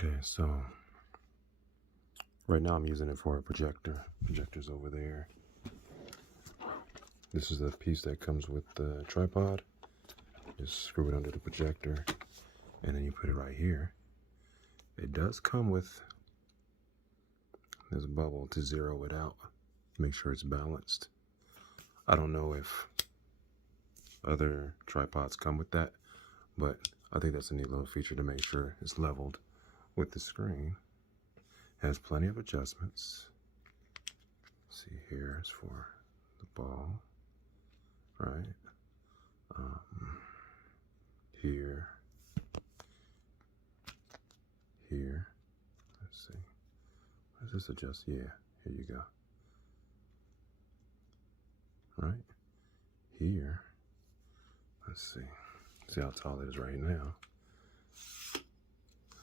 Okay, so right now I'm using it for a projector. Projector's over there. This is the piece that comes with the tripod. Just screw it under the projector, and then you put it right here. It does come with this bubble to zero it out. Make sure it's balanced. I don't know if other tripods come with that, but I think that's a neat little feature to make sure it's leveled with the screen. Has plenty of adjustments. See, here is for the ball, right? Here. Let's see. Let's just adjust. Yeah, here you go. Right here. Let's see. See how tall it is right now.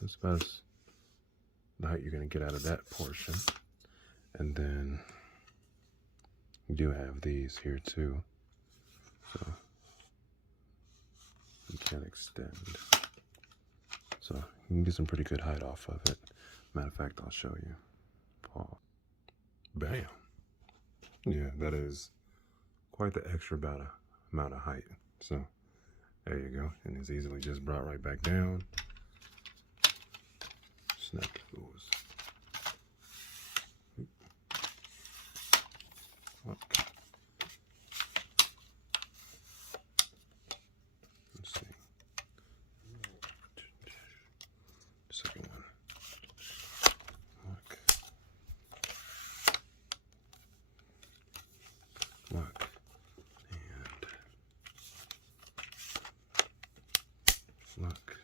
That's about the height you're going to get out of that portion. And then you do have these here too. So you can extend. So you can get some pretty good height off of it. Matter of fact, I'll show you. Pause. Bam. Yeah, that is quite the extra amount of height. So there you go. And it's easily just brought right back down. Snap the loose. Okay. Let's see. Second one. Look. Look. And look.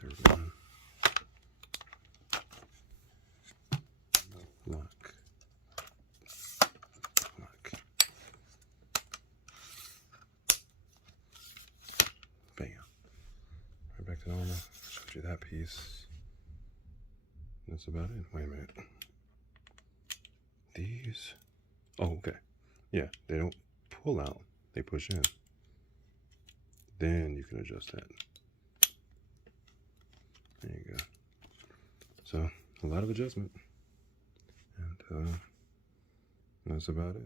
Third one. Look. Look. Bam. Right back to normal. Showed you that piece. That's about it. Wait a minute. These. Oh, okay. Yeah, they don't pull out. They push in. Then you can adjust that. There you go. So, a lot of adjustment. And that's about it.